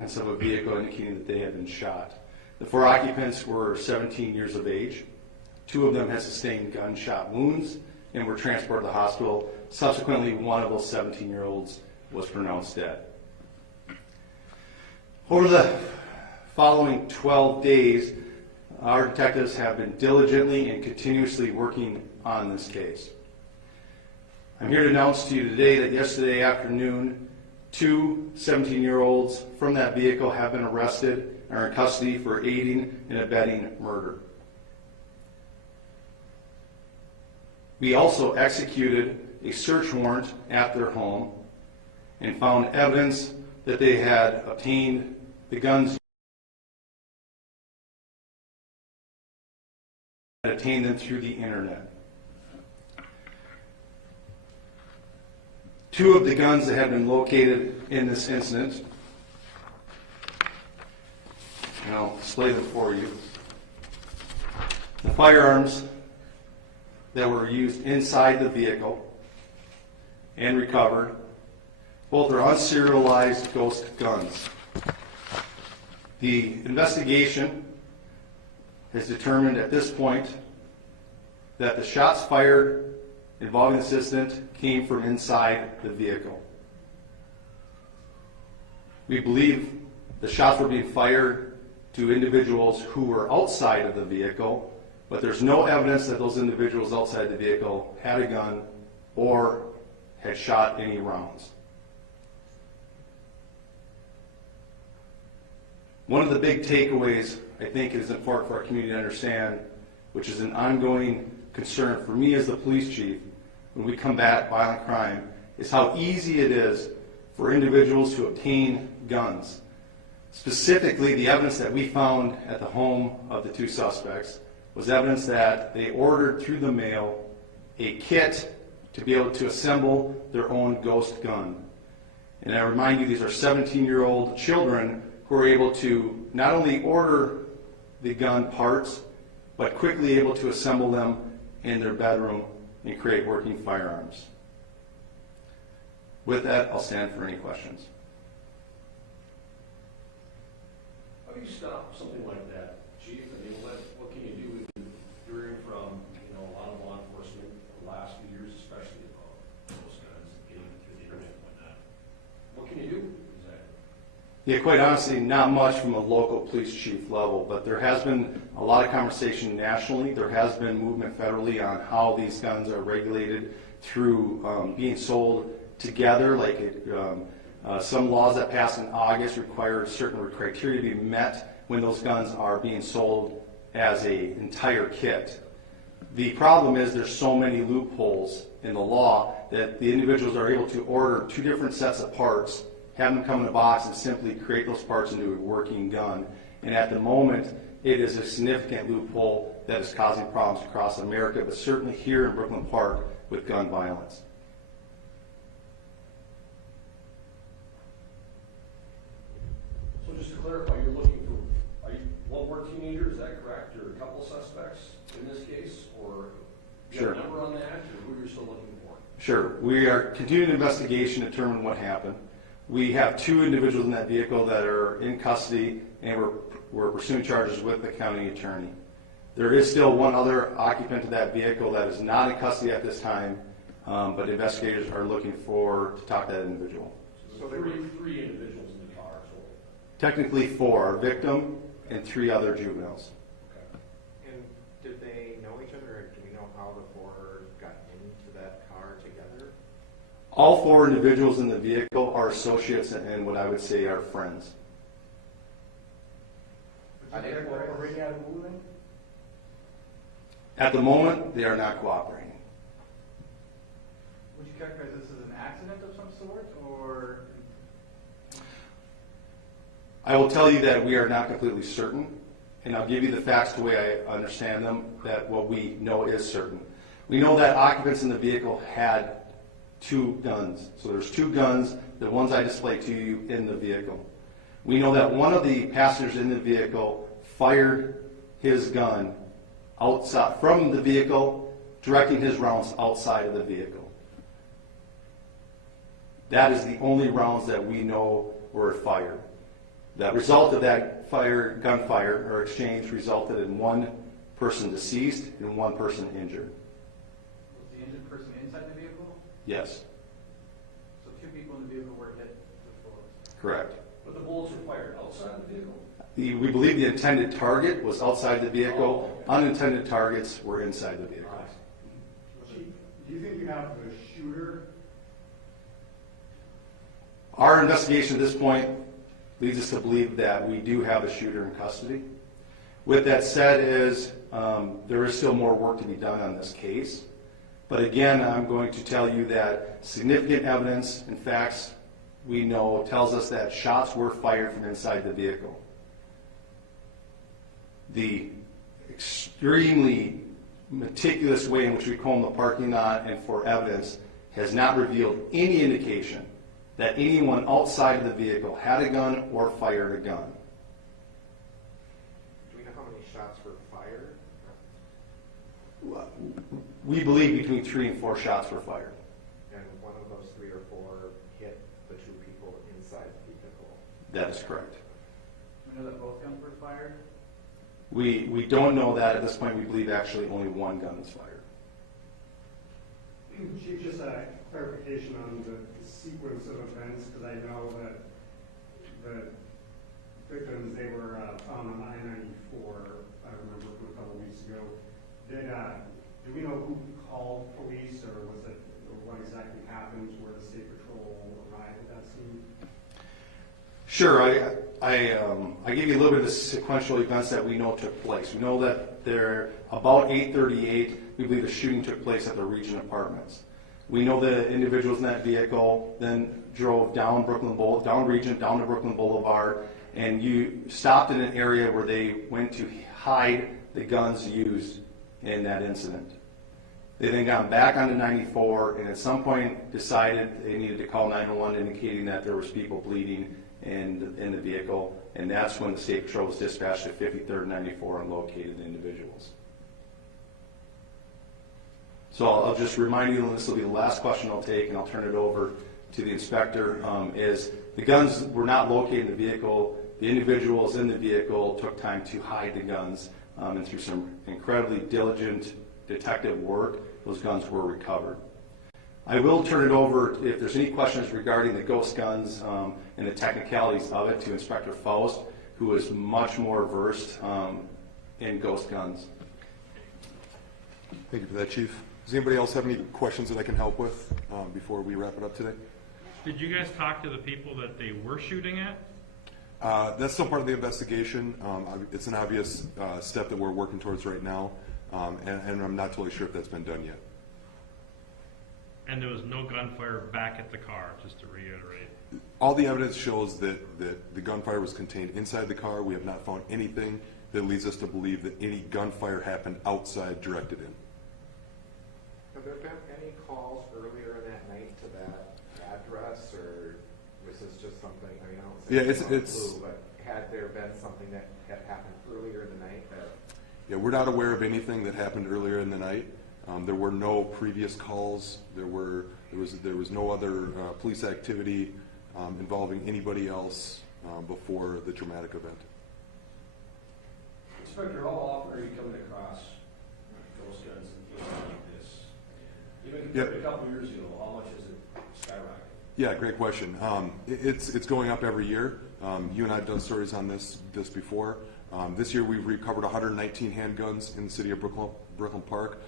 of a vehicle indicating that they had been shot. The 4 occupants were 17 years of age. 2 of them had sustained gunshot wounds and were transported to the hospital. Subsequently, one of those 17-year-olds was pronounced dead. Over the following 12 days, our detectives have been diligently and continuously working on this case. I'm here to announce to you today that yesterday afternoon, 2 17-year-olds from that vehicle have been arrested and are in custody for aiding and abetting murder. We also executed a search warrant at their home and found evidence that they had obtained the guns and obtained them through the internet. 2 of the guns that have been located in this incident, and I'll display them for you. The firearms that were used inside the vehicle and recovered, both are unserialized ghost guns. The investigation has determined at this point that the shots fired involving the assistant came from inside the vehicle. We believe the shots were being fired to individuals who were outside of the vehicle, but there's no evidence that those individuals outside the vehicle had a gun or had shot any rounds. One of the big takeaways I think is important for our community to understand, which is an ongoing concern for me as the police chief when we combat violent crime, is how easy it is for individuals to obtain guns. Specifically, the evidence that we found at the home of the 2 suspects was evidence that they ordered through the mail a kit to be able to assemble their own ghost gun. And I remind you, these are 17-year-old children who are able to not only order the gun parts, but quickly able to assemble them in their bedroom and create working firearms. With that, I'll stand for any questions. How do you stop something like that, Chief? I mean, what can you do? We've been hearing from a lot of law enforcement the last few years, especially about those guns getting through the internet and whatnot. What can you do exactly? Yeah, quite honestly, not much from a local police chief level, but there has been a lot of conversation nationally. There has been movement federally on how these guns are regulated through being sold together. Some laws that passed in August require certain criteria to be met when those guns are being sold as an entire kit. The problem is there's so many loopholes in the law that the individuals are able to order 2 different sets of parts, have them come in a box, and simply create those parts into a working gun. And at the moment, it is a significant loophole that is causing problems across America, but certainly here in Brooklyn Park with gun violence. So just to clarify, you're looking for, one more teenager, is that correct? Or a couple suspects in this case? Or do you have a number on that, or who you're still looking for? Sure. We are continuing an investigation to determine what happened. We have 2 individuals in that vehicle that are in custody, and we're pursuing charges with the county attorney. There is still one other occupant of that vehicle that is not in custody at this time, but investigators are looking to talk to that individual. So there were 3 individuals in the car. So. Technically 4, a victim and 3 other juveniles. Okay. And did they know each other, or do we know how the 4 got into that car together? All 4 individuals in the vehicle are associates and what I would say are friends. Are they cooperating out of movement? At the moment, they are not cooperating. Would you characterize this as an accident of some sort, or? I will tell you that we are not completely certain, and I'll give you the facts the way I understand them, that what we know is certain. We know that occupants in the vehicle had 2 guns. So there's 2 guns, the ones I displayed to you in the vehicle. We know that one of the passengers in the vehicle fired his gun outside from the vehicle, directing his rounds outside of the vehicle. That is the only rounds that we know were fired. That result of that gunfire or exchange resulted in one person deceased and one person injured. Was the injured person inside the vehicle? Yes, So 2 people in the vehicle were hit with bullets. correct. But the bullets were fired outside the vehicle? We believe the intended target was outside the vehicle. Unintended targets were inside the vehicle. Chief, do you think you have the shooter? Our investigation at this point leads us to believe that we do have the shooter in custody. With that said, there is still more work to be done on this case. But again, I'm going to tell you that significant evidence and facts we know tells us that shots were fired from inside the vehicle. The extremely meticulous way in which we comb the parking lot and for evidence has not revealed any indication that anyone outside of the vehicle had a gun or fired a gun. Do we know how many shots were fired? We believe between 3 and 4 shots were fired. And one of those 3 or 4 hit the 2 people inside the vehicle? That is correct. We know that both guns were fired. We don't know that at this point. We believe actually only one gun was fired. Chief, just a clarification on the sequence of events, because I know that the victims, they were found on I-94, I remember from a couple weeks ago. Do we know who called police, or was it, or what exactly happened, where the state patrol arrived at that scene? Sure. I gave you a little bit of the sequential events that we know took place. We know that there, about 8:38, we believe the shooting took place at the Region Apartments. We know the individuals in that vehicle then drove down Region, down to Brooklyn Boulevard, and you stopped in an area where they went to hide the guns used in that incident. They then got back onto 94 and at some point decided they needed to call 911 indicating that there was people bleeding in the vehicle, and that's when the State Patrol was dispatched to 53rd and 94 and located the individuals. So I'll just remind you, and this will be the last question I'll take, and I'll turn it over to the inspector, is the guns were not located in the vehicle. The individuals in the vehicle took time to hide the guns, and through some incredibly diligent detective work, those guns were recovered. I will turn it over, if there's any questions regarding the ghost guns and the technicalities of it, to Inspector Faust, who is much more versed in ghost guns. Thank you for that, Chief. Does anybody else have any questions that I can help with before we wrap it up today? Did you guys talk to the people that they were shooting at? That's still part of the investigation. It's an obvious step that we're working towards right now, and I'm not totally sure if that's been done yet. And there was no gunfire back at the car, just to reiterate. All the evidence shows that the gunfire was contained inside the car. We have not found anything that leads us to believe that any gunfire happened outside directed in. Have there been any calls earlier in that night to that address, or was this just something, I mean, I don't say Yeah, it's it's blue, but had there been something that had happened earlier in the night that... Yeah, we're not aware of anything that happened earlier in the night. There were no previous calls. There was no other police activity involving anybody else before the dramatic event. Inspector, how often are you coming across ghost guns in cases like this? Even compared to a couple years ago, how much has it skyrocketed? Yeah, great question. It's going up every year. You and I have done stories on this before. This year we've recovered 119 handguns in the city of Brooklyn Park,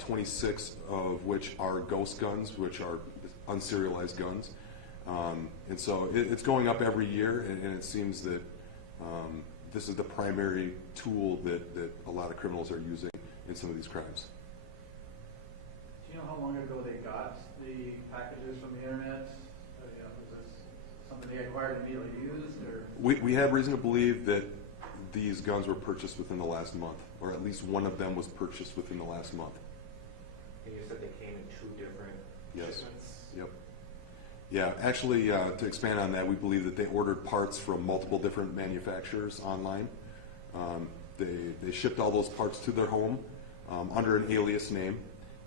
26 of which are ghost guns, which are unserialized guns. And so it's going up every year, and it seems that this is the primary tool that a lot of criminals are using in some of these crimes. Do you know how long ago they got the packages from the internet? Was this something they acquired and immediately used? Or? We have reason to believe that these guns were purchased within the last month, or at least one of them was purchased within the last month. And you said they came in 2 different shipments? Yep. Yeah, actually, to expand on that, we believe that they ordered parts from multiple different manufacturers online. They shipped all those parts to their home under an alias name,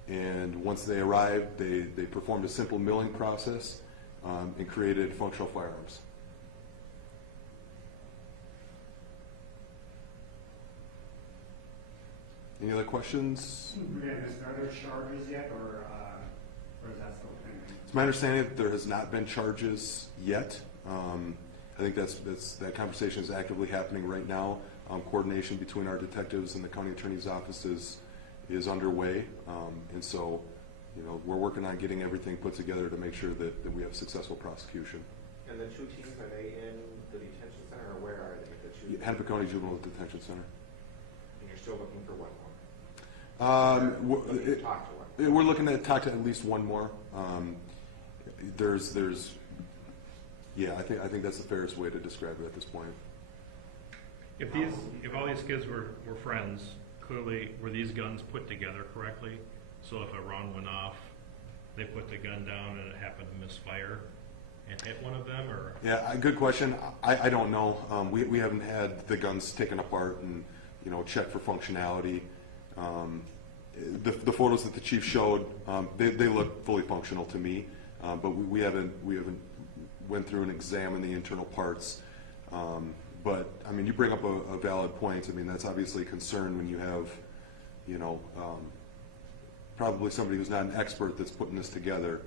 and once they arrived, they performed a simple milling process and created functional firearms. Any other questions? Are there charges yet, or is that still pending? It's my understanding that there has not been charges yet. I think that conversation is actively happening right now. Coordination between our detectives and the county attorney's office is underway, and so, you know, we're working on getting everything put together to make sure that we have successful prosecution. And the two teams, are they in the detention center, or where are they? The two? Hennepin County Juvenile Detention Center. And you're still looking for one more? Talk to one. We're looking to talk to at least one more. Yeah, I think that's the fairest way to describe it at this point. If all these kids were friends, clearly were these guns put together correctly? So if a round went off, they put the gun down and it happened to misfire and hit one of them, or? Yeah, good question. I don't know. We haven't had the guns taken apart and, you know, checked for functionality. The photos that the chief showed, they look fully functional to me, but we haven't went through and examined the internal parts. But I mean, you bring up a valid point. I mean, that's obviously a concern when you have, you know, probably somebody who's not an expert that's putting this together.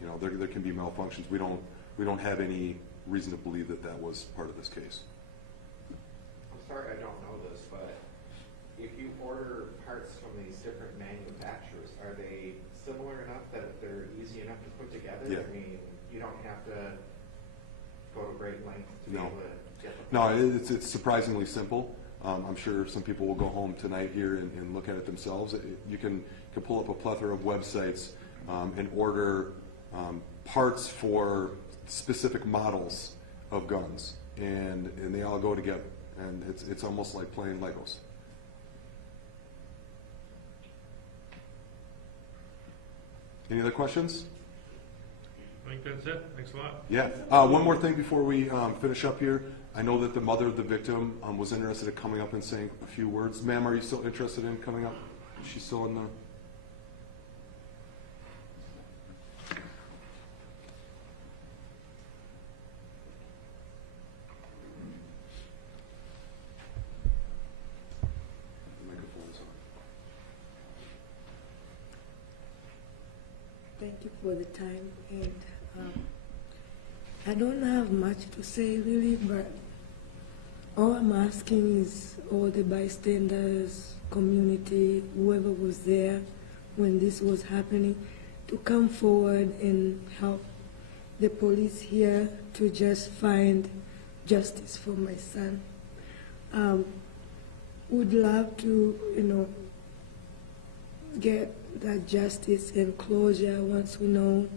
You know, there can be malfunctions. We don't have any reason to believe that was part of this case. I'm sorry, I don't know this, but if you order parts from these different manufacturers, are they similar enough that they're easy enough to put together? Yeah. I mean, you don't have to go to great lengths to be No. able to get the No, it's surprisingly simple. I'm sure some people will go home tonight here and look at it themselves. You can pull up a plethora of websites and order parts for specific models of guns, and they all go together, and it's almost like playing Legos. Any other questions? I think that's it. Thanks a lot. Yeah. One more thing before we finish up here. I know that the mother of the victim was interested in coming up and saying a few words. Ma'am, are you still interested in coming up? She's still in the... The microphone's on. Thank you for the time, and I don't have much to say really, but all I'm asking is all the bystanders, community, whoever was there when this was happening, to come forward and help the police here to just find justice for my son. Would love to, get that justice and closure once we know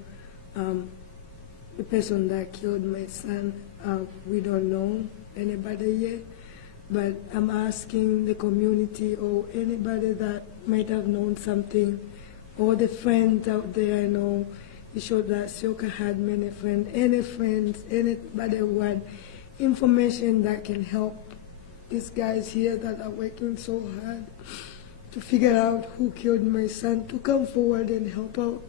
the person that killed my son. We don't know anybody yet, but I'm asking the community or anybody that might have known something, or the friends out there. I know it showed that Sioka had many friends, anybody who had information that can help these guys here that are working so hard to figure out who killed my son, to come forward and help out.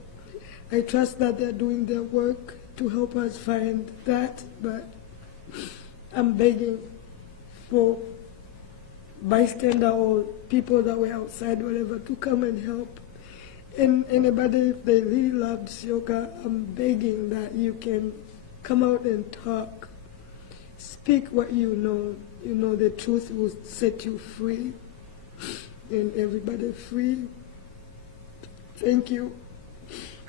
I trust that they're doing their work to help us find that, but I'm begging for bystander or people that were outside, whatever, to come and help. And anybody, if they really loved Sioka, I'm begging that you can come out and talk. Speak what you know. You know the truth will set you free, and everybody free. Thank you.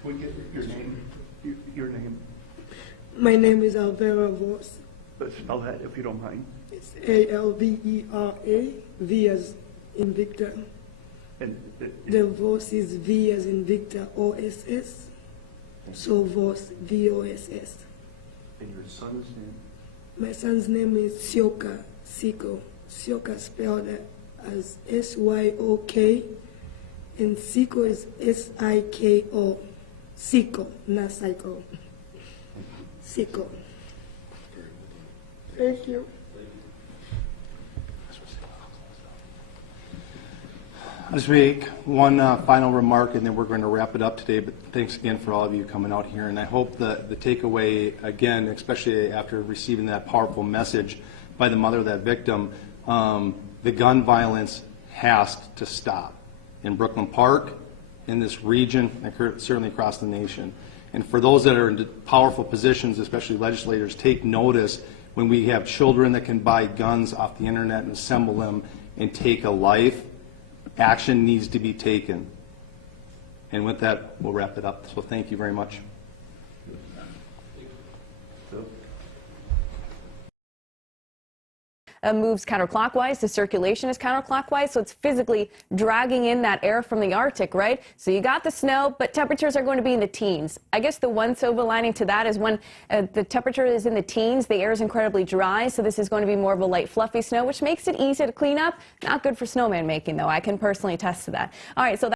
Can we get your name? Your name? My name is Alvera Vos. Spell that if you don't mind. It's A-L-V-E-R-A, V as in Victor. And The Vos is V as in Victor, O-S-S. So Vos, V-O-S-S. and your son's name? My son's name is Sioka Siko. Sioka spelled as S-Y-O-K, and Siko is S-I-K-O. Siko, not psycho. Siko. Thank you. I'll just make one final remark, and then we're going to wrap it up today. But thanks again for all of you coming out here. And I hope the takeaway, again, especially after receiving that powerful message by the mother of that victim, the gun violence has to stop in Brooklyn Park, in this region, and certainly across the nation. And for those that are in powerful positions, especially legislators, take notice when we have children that can buy guns off the internet and assemble them and take a life. Action needs to be taken. And with that, we'll wrap it up. So thank you very much. Moves counterclockwise, the circulation is counterclockwise, so it's physically dragging in that air from the Arctic, right? So you got the snow, but temperatures are going to be in the teens. I guess the one silver lining to that is when the temperature is in the teens, the air is incredibly dry, so this is going to be more of a light, fluffy snow, which makes it easy to clean up. Not good for snowman making, though. I can personally attest to that. All right, so